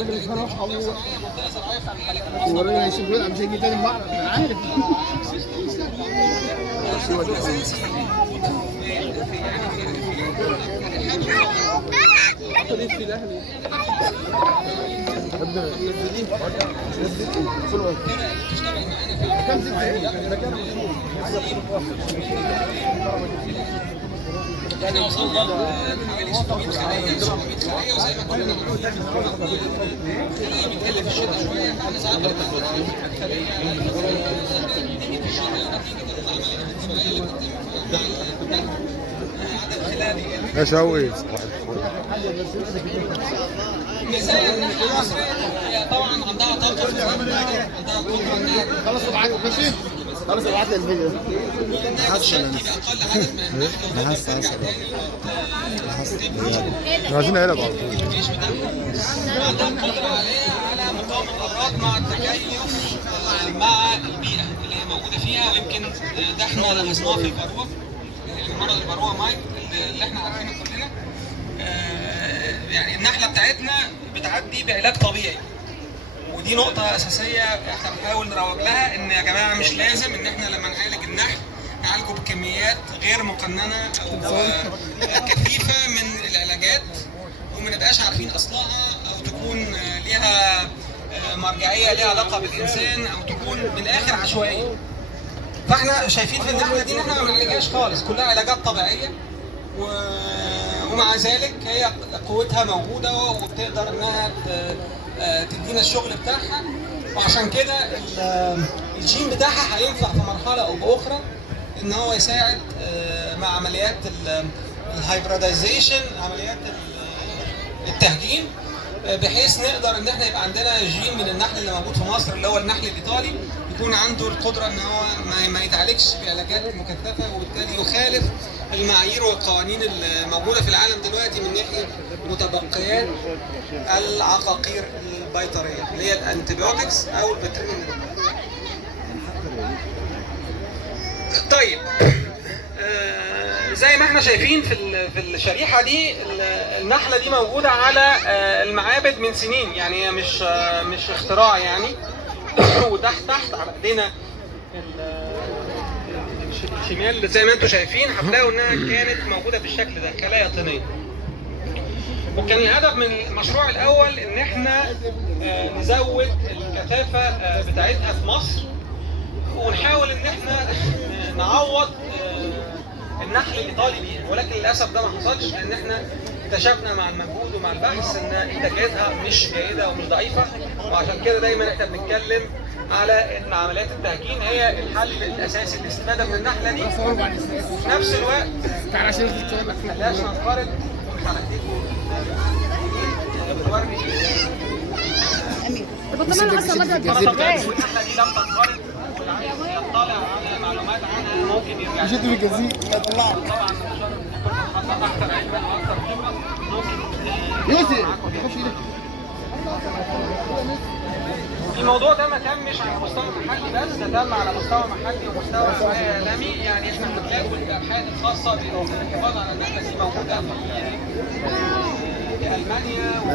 ورينا يشوفون عم شيء تاني ما عارف احنا وصلنا حوالي 600 خلية 700 خلية وزي ما كنا بنقول خلية بتقل في الشتاء شوية، احنا ساعات بناخد خلية نيجي في الشتاء نتيجة العملية الحسابية اللي بتتم عدد خلالي. يا شوقي ميزانية النحلة المصرية هي طبعا عندها طاقة في الزمن، عندها قدرة انها خلاص ابعت ماشي خلاص ابعت لي الفيديو تشكل اقل عدد من النحل عايزين عيلة على طول. الجيش بتاعها عندها قدرة عالية على مقاومة الأمراض مع التكيف مع البيئة اللي هي موجودة فيها، ويمكن ده احنا لاحظناه في البروة، يعني مرض البروة مايك اللي احنا عارفينه كلنا. يعني النحلة بتاعتنا بتعدي بعلاج طبيعي، ودي نقطة أساسية احنا بنحاول نروج لها، إن يا جماعة مش لازم إن احنا لما نعالج النحل نعالجه بكميات غير مقننة أو كثيفة من العلاجات وما نبقاش عارفين أصلها، أو تكون ليها مرجعية ليها علاقة بالإنسان، أو تكون من الآخر عشوائية. فاحنا شايفين في النحلة دي إن احنا ما بنعالجهاش خالص، كلها علاجات طبيعية، ومع ذلك هي قوتها موجودة وبتقدر إنها تدينا الشغل بتاعها. وعشان كده الجين بتاعها هينفع في مرحلة أو بأخرى إن هو يساعد مع عمليات الهايبريدايزيشن، عمليات التهجين، بحيث نقدر إن احنا يبقى عندنا جين من النحل اللي موجود في مصر اللي هو النحل الإيطالي يكون عنده القدرة إن هو ما يتعالجش بعلاجات مكثفة، وبالتالي يخالف المعايير والقوانين الموجودة في العالم دلوقتي من ناحية متبقيات العقاقير البيطرية اللي هي الانتيبيوتكس أو البترين. طيب زي ما احنا شايفين في الشريحة دي، النحلة دي موجودة على المعابد من سنين، يعني هي مش اختراع يعني. وتحت على ايدينا الشمال زي ما انتم شايفين هتلاقوا انها كانت موجودة بالشكل ده خلايا طينية. وكان الهدف من المشروع الاول ان احنا نزود الكثافة بتاعتها في مصر، ونحاول ان احنا نعوض النحل الايطالي بيها، ولكن للاسف ده ما حصلش، لان احنا اكتشفنا مع المجهود ومع البحث ان انتاجيتها مش جيده ومش ضعيفه. وعشان كده دايما احنا بنتكلم على ان عمليات التهجين هي الحل الاساسي للاستفاده من النحله دي. وفي نفس الوقت ما خلاش ننقرض وحركتكم بتوري النحله دي لم تنقرض، واللي عايز يطلع على معلومات عنها ممكن يرجع شد في الجزيء يطلع طبعا اكثر علما واكثر خبره ممكن يوسف الموضوع ده ما تمش على مستوى محلي بس، ده تم على مستوى محلي ومستوى عالمي. يعني احنا هنلاقوا الابحاث الخاصه بالحفاظ على النحله دي موجوده في المانيا